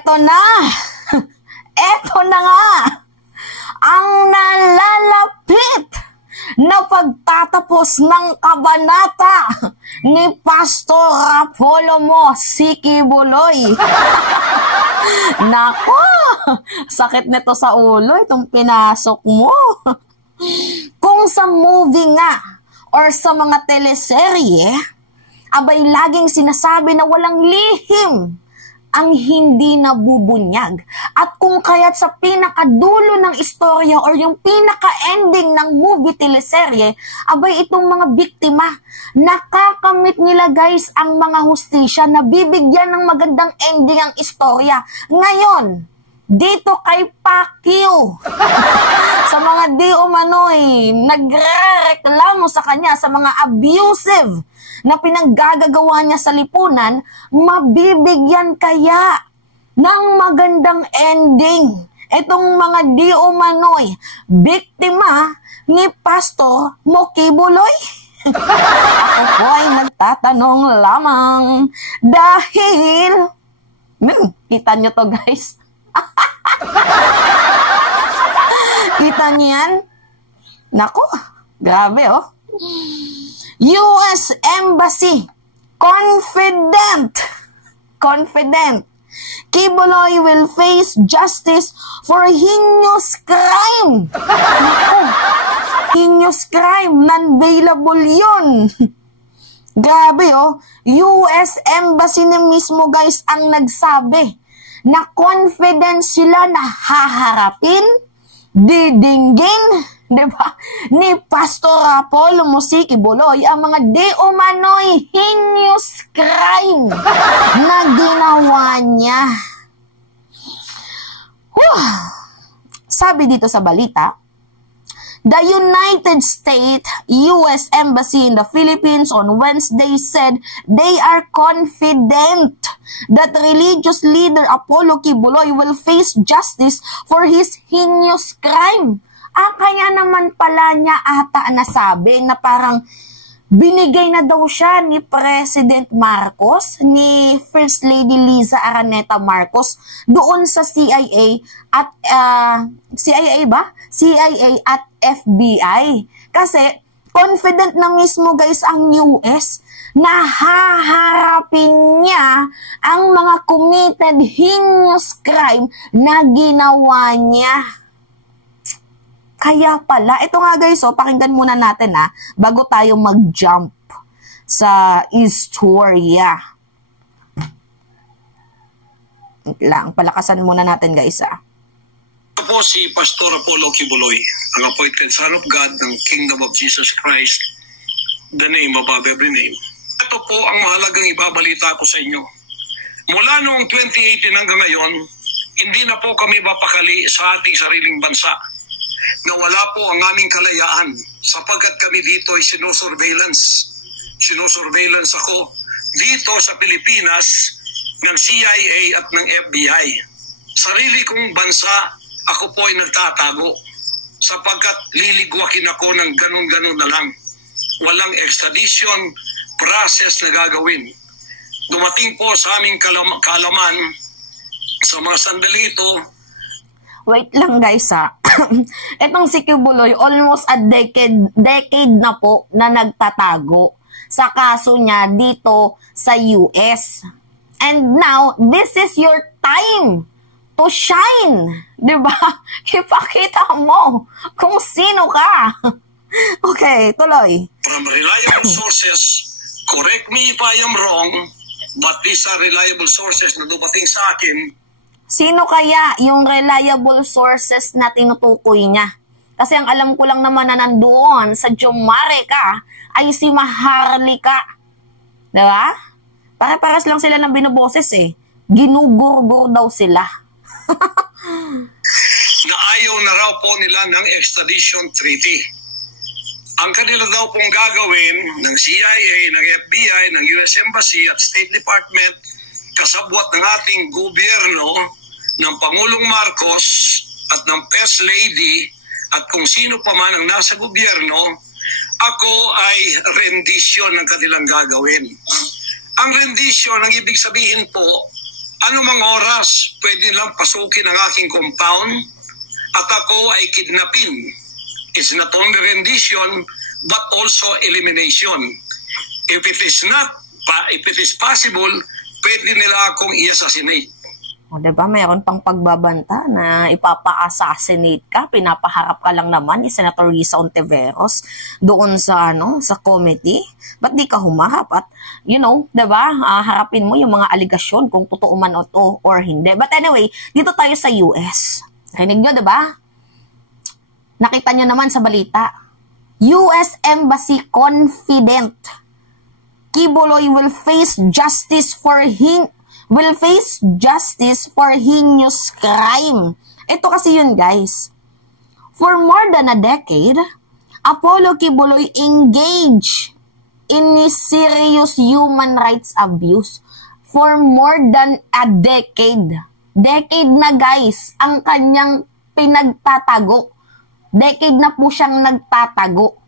Eto na! Eto na nga! Ang nalalapit na pagtatapos ng kabanata ni Pastor Apollo Mo Siki Buloy. Nako! Sakit nito sa ulo itong pinasok mo. Kung sa movie nga or sa mga teleserye, abay laging sinasabi na walang lihim ang hindi nabubunyag. At kung kaya't sa pinakadulo ng istorya or yung pinaka-ending ng movie teleserye, abay itong mga biktima, nakakamit nila guys ang mga hustisya na bibigyan ng magandang ending ang istorya. Ngayon, dito kay Pacquiao, sa mga di umano'y nagre-reklamo sa kanya sa mga abusive na pinanggagawa niya sa lipunan, mabibigyan kaya ng magandang ending itong mga di umano'y biktima ni Pastor Moki Buloy? Ako po ay nagtatanong lamang dahil kita nyo to guys. Kita niyo yan? Naku, grabe oh. US Embassy, confident, Kibuloy will face justice for heinous crime. Naku, heinous crime, non-bailable yun. Grabe oh, US Embassy na mismo guys ang nagsabi na confident sila na haharapin, didinggin, diba, ni Pastor Apollo Mo Siki Buloy ang mga di umano'y heinous crime na ginawa niya. Sabi dito sa balita, the United States U.S. Embassy in the Philippines on Wednesday said they are confident that religious leader Apollo Kibuloy will face justice for his heinous crime. Kaya naman pala niya ata nasabi na parang binigay na daw siya ni President Marcos, ni First Lady Liza Araneta Marcos doon sa CIA at CIA at FBI. Kasi confident na mismo guys ang US na haharapin niya ang mga committed heinous crime na ginawa niya. Kaya pala, ito nga guys, pakinggan muna natin bago tayo mag-jump sa istorya. Lang, palakasan muna natin guys Ito po si Pastor Apollo Kibuloy, ang appointed Son of God ng Kingdom of Jesus Christ, the name above every name. Ito po ang mahalagang ibabalita ko sa inyo. Mula noong 2018 hanggang ngayon, hindi na po kami mapakali sa ating sariling bansa. Nawala po ang aming kalayaan sapagkat kami dito ay sinusurveillance. Sinusurveillance ako dito sa Pilipinas ng CIA at ng FBI. Sarili kong bansa, ako po ay nagtatago sapagkat liligwakin ako ng ganun-ganun na lang. Walang extradition process na gagawin. Dumating po sa aming kaalaman sa mga sandali ito. Wait lang guys Itong si Kibuloy, almost a decade na po na nagtatago sa kaso niya dito sa US. And now, this is your time to shine. Diba? Ipakita mo kung sino ka. Okay, tuloy. From reliable sources, correct me if I am wrong, but these are reliable sources na dumating sa akin. Sino kaya yung reliable sources na tinutukoy niya? Kasi ang alam ko lang naman na nandoon sa Jamaica ay si Maharlika. Diba? Para-paras lang sila ng binuboses Ginugurgur daw sila. Na ayaw na raw po nila ng extradition treaty. Ang kanila daw pong gagawin ng CIA, ng FBI, ng US Embassy at State Department, kasabwat ng ating gobyerno, ng Pangulong Marcos at ng First Lady at kung sino pa man ang nasa gobyerno, ako ay rendisyon ng kanilang gagawin. Ang rendisyon, ang ibig sabihin po, anumang oras pwede lang pasukin ang aking compound at ako ay kidnapin. It's not only rendition but also elimination. If it is possible, pwede nila akong i-assassinate. O, diba, mayroon pang pagbabanta na ipapa-assassinate ka, pinapaharap ka lang naman ni Senator Risa Ontiveros doon sa, sa committee. Ba't di ka humarap? At, diba, harapin mo yung mga aligasyon kung totoo man o to or hindi. But anyway, dito tayo sa US. Rinig nyo, diba? Nakita nyo naman sa balita. US Embassy confident Quiboloy will face justice for heinous crime. Ito kasi yun, guys. For more than a decade, Apollo Quiboloy engaged in serious human rights abuse. For more than a decade. Decade na, guys, ang kanyang pinagtatago. Decade na po siyang nagtatago.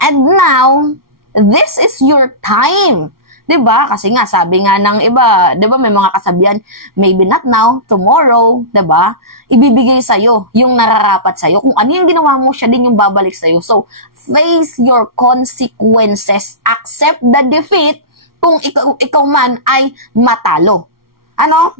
And now, this is your time. Diba? Kasi nga, sabi nga ng iba, diba, may mga kasabihan, maybe not now, tomorrow, diba? Ibibigay sa'yo yung nararapat sa'yo. Kung ano yung ginawa mo, siya din yung babalik sa'yo. So, face your consequences. Accept the defeat kung ikaw man ay matalo. Ano?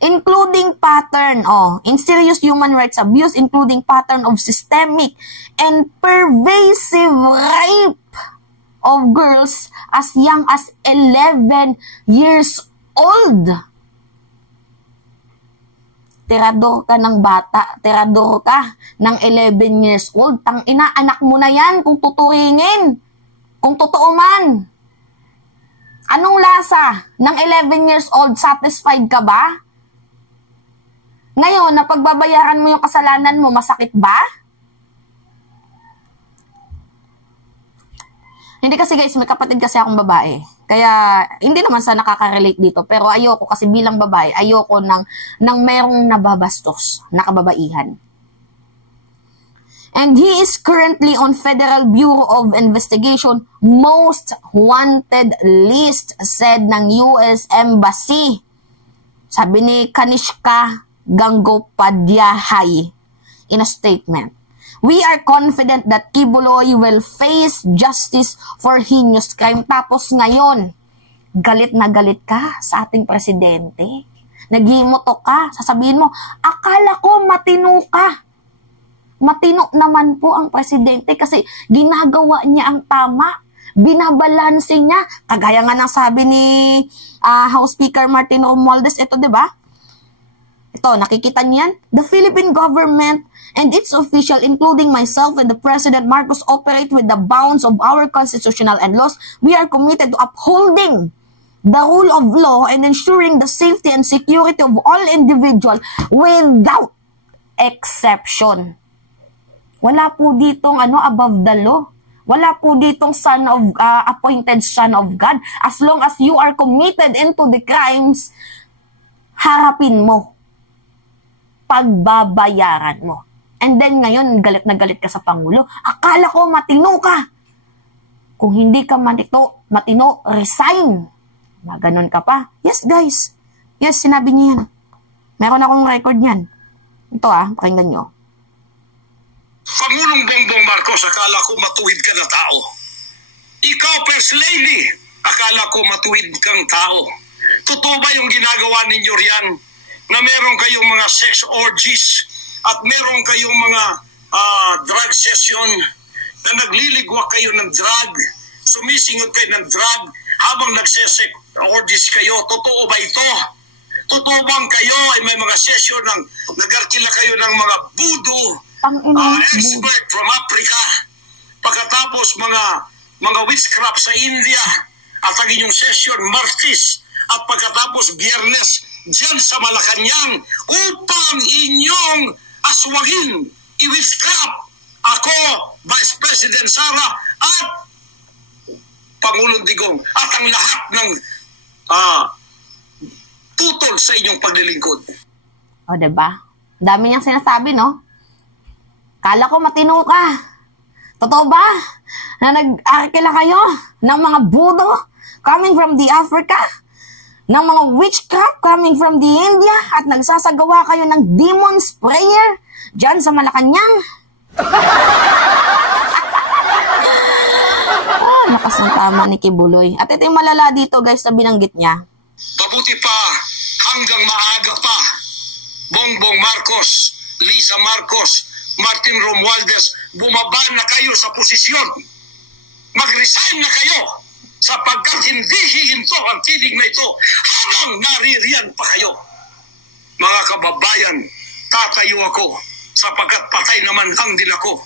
Including pattern, in serious human rights abuse, including pattern of systemic and pervasive rape of girls as young as 11 years old. Tirador ka ng bata, tirador ka ng 11 years old. Tang-ina, anak mo na yan kung tuturingin. Kung totoo man. Anong lasa ng 11 years old? Satisfied ka ba? Ngayon, napagbabayaran mo yung kasalanan mo, masakit ba? Hindi kasi, guys, may kapatid kasi akong babae. Kaya, hindi naman sa nakaka-relate dito. Pero ayoko kasi bilang babae, ayoko ng merong nababastos na kababaihan. And he is currently on Federal Bureau of Investigation Most Wanted List, said ng US Embassy. Sabi ni Kanishka Gangopadhyay in a statement. We are confident that Quiboloy will face justice for heinous crime. Tapos ngayon, galit na galit ka sa ating presidente. Naghimutok ka. Sasabihin mo, akala ko matino ka. Matino naman po ang presidente kasi ginagawa niya ang tama. Binabalanse niya. Kagaya nga ng sabi ni House Speaker Martin Romualdez. Ito, diba? Ito, nakikita niyan? The Philippine government and its official, including myself and the President Marcos, operate with the bounds of our constitutional and laws. We are committed to upholding the rule of law and ensuring the safety and security of all individuals without exception. Wala po ditong above the law. Wala po ditong appointed son of God. As long as you are committed into the crimes, harapin mo. Pagbabayaran mo. And then ngayon, galit na galit ka sa Pangulo. Akala ko matino ka. Kung hindi ka matino, resign. Ganon ka pa. Yes, guys. Yes, sinabi niya yan. Meron akong record niyan. Ito pakinggan nyo. Pangulong Bongbong Marcos, akala ko matuwid ka na tao. Ikaw, First Lady, akala ko matuwid kang tao. Totoo ba yung ginagawa ninyo riyan? Na meron kayong mga sex orgies at meron kayong mga drug session na nagliligwak kayo ng drug, sumisingot kayo ng drug habang nagsesex orgies kayo. Totoo ba ito? Totoo bang kayo ay may mga session ng nagarkila kayo ng mga voodoo expert from Africa? Pagkatapos mga witchcraft sa India at ang inyong session Martis at pagkatapos Biyernes diyan sa Malacanang upang inyong aswagin, i-witchcraft ako, Vice President Sara at Pangulong Digong at ang lahat ng tutol sa inyong paglilingkod. O, diba? Dami niyang sinasabi, no? Kala ko matino ka. Totoo ba? Na nag-arkila kayo ng mga budo coming from the Africa? ng mga witchcraft coming from the India at nagsasagawa kayo ng demon's prayer dyan sa Malacanang. Lakas ng tama ni Kibuloy. At ito yung malala dito guys na binanggit niya. Mabuti pa hanggang maaga pa. Bongbong Marcos, Lisa Marcos, Martin Romualdez, bumaba na kayo sa posisyon. Mag-resign na kayo sapagkat hindi hihinto ang tinig na ito habang naririyan pa kayo. Mga kababayan, tatayo ako sapagkat patay naman lang din ako.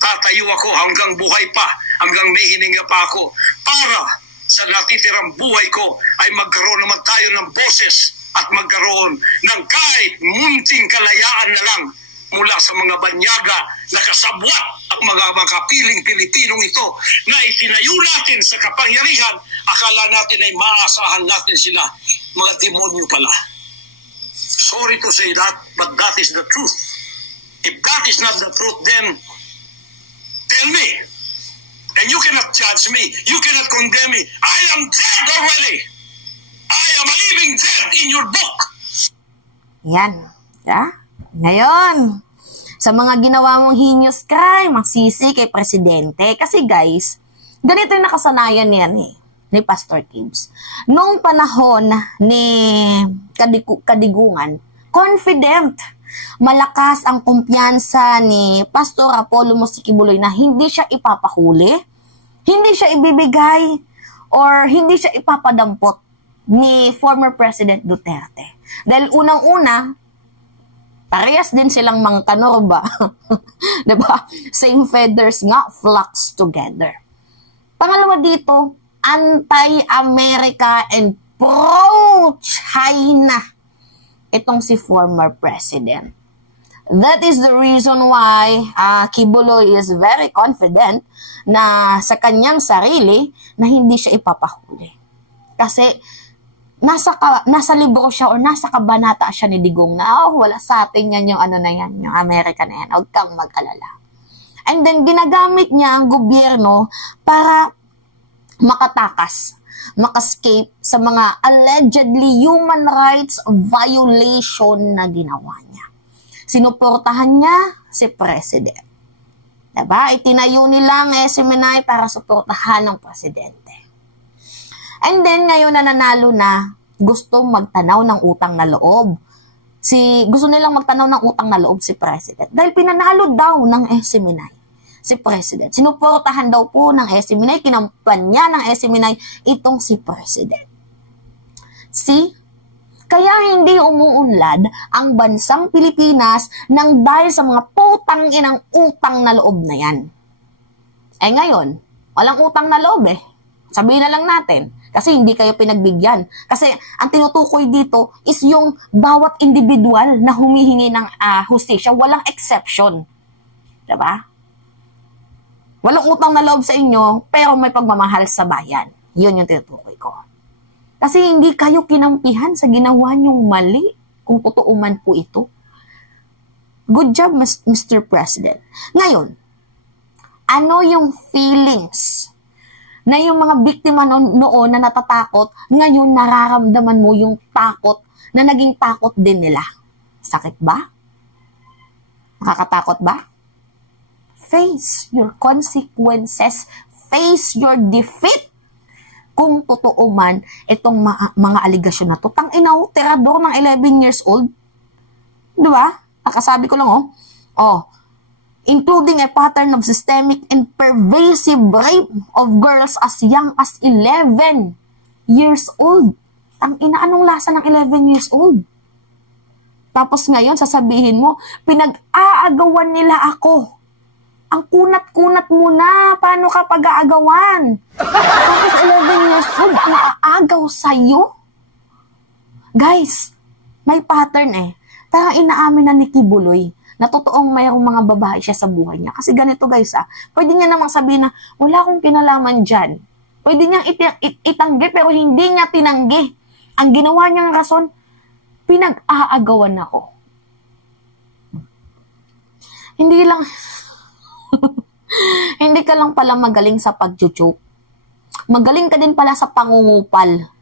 Tatayo ako hanggang buhay pa, hanggang may hininga pa ako para sa natitirang buhay ko ay magkaroon naman tayo ng boses at magkaroon ng kahit munting kalayaan na lang mula sa mga banyaga na kasabwat ang mga makapiling Pilipinong ito na itinayo natin sa kapangyarihan. Akala natin ay maaasahan natin sila. Mga demonyo pala. Sorry to say that, but that is the truth. If that is not the truth, then tell me. And you cannot judge me. You cannot condemn me. I am dead already. I am a living dead in your book. Yan. Yeah? Ngayon, sa mga ginawa mong heinous crime, magsisi kay Presidente. Kasi guys, ganito yung nakasanayan niyan ni Pastor Gibbs. Noong panahon ni Kadigungan, confident, malakas ang kumpiyansa ni Pastor Apollo Kibuloy na hindi siya ipapahuli, hindi siya ibibigay, or hindi siya ipapadampot ni former President Duterte. Dahil unang-una, parehas din silang mangkanorba. Diba? Same feathers nga, flocks together. Pangalawa dito, anti-America and pro-China itong si former president. That is the reason why Kibuloy is very confident na sa kanyang sarili na hindi siya ipapahuli. Kasi nasa libro siya o nasa kabanata siya ni Digong na wala sa atin yan yung ano na yan, yung America na yan. Huwag kang mag-alala. And then ginagamit niya ang gobyerno para makascape sa mga allegedly human rights violation na ginawa niya. Sinuportahan niya si President. Diba? Itinayo nila ang SMNI para suportahan ng Presidente. And then, ngayon na nanalo na, gusto magtanaw ng utang na loob. Gusto nilang magtanaw ng utang na loob si President. Dahil pinanalo daw ng SMNI si President. Sinuportahan daw po ng SMNI, kinampanya ng SMNI itong si President. See? Kaya hindi umuunlad ang bansang Pilipinas nang dahil sa mga putang inang utang na loob na yan. Eh ngayon, walang utang na loob eh. Sabihin na lang natin. Kasi hindi kayo pinagbigyan. Kasi ang tinutukoy dito is yung bawat individual na humihingi ng hustisya. Walang exception. Diba? Walang utang na loob sa inyo, pero may pagmamahal sa bayan. Yun yung tinutukoy ko. Kasi hindi kayo kinampihan sa ginawa niyong mali, kung totoo man po ito. Good job, Mr. President. Ngayon, ano yung feelings na yung mga biktima noon na natatakot, ngayon nararamdaman mo yung takot na naging takot din nila? Sakit ba? Nakakatakot ba? Face your consequences. Face your defeat. Kung totoo man itong mga aligasyon na to. Tanginaw, terador ng 11 years old. Diba? Nakasabi ko lang including a pattern of systemic and pervasive rape of girls as young as 11 years old. Tangina, anong lasa ng 11 years old? Tapos ngayon, sasabihin mo, pinag-aagawan nila ako. Ang kunat-kunat mo na, paano ka pag-aagawan? Tapos 11 years old, ang aagaw sa'yo? Guys, may pattern eh. Parang inaamin na ni Kibuloy na totoong mayroong mga babae siya sa buhay niya. Kasi ganito guys pwede niya namang sabihin na wala akong kinalaman dyan. Pwede niyang itanggi pero hindi niya tinanggi. Ang ginawa niyang rason, pinag-aagawan ako. Hindi lang, hindi ka lang pala magaling sa pag-joke. Magaling ka din pala sa pangungupal.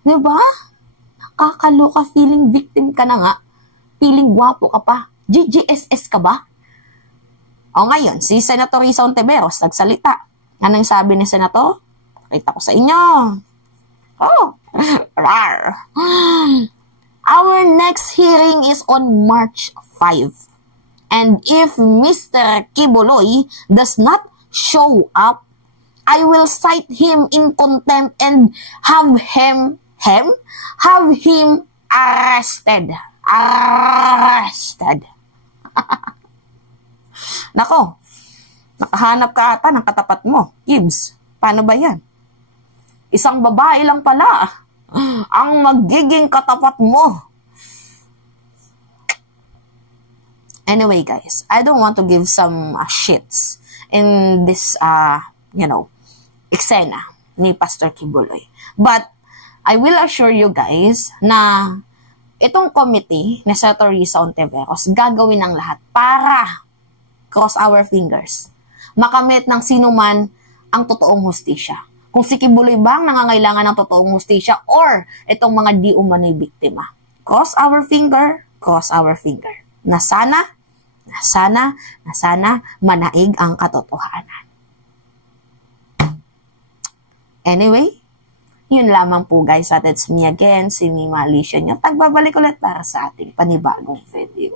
Diba? Nakakaloka, feeling victim ka na nga. Feeling gwapo ka pa. GGSS ka ba? O ngayon, si Senator Risa Ontiveros nagsalita. Anong sabi ni Senator? Pakita ko sa inyo. Oh, rar. Our next hearing is on March 5. And if Mr. Kibuloy does not show up, I will cite him in contempt and have him arrested. Arrested. Nako, nakahanap ka ata ng katapat mo. Gibbs, paano ba yan? Isang babae lang pala ang magiging katapat mo. Anyway, guys, I don't want to give some shits in this, eksena ni Pastor Kibuloy. But, I will assure you guys na itong committee na Senator Risa Ontiveros gagawin ng lahat para cross our fingers, makamit ng sino man ang totoong hustisya. Kung si Kibuloy ba ang nangangailangan ng totoong hustisya or itong mga di umano'y biktima. Cross our finger na sana manaig ang katotohanan. Anyway, yun lamang po guys, at it's me again, si Mima Alicia nyo. Tagbabalik ulit para sa ating panibagong video.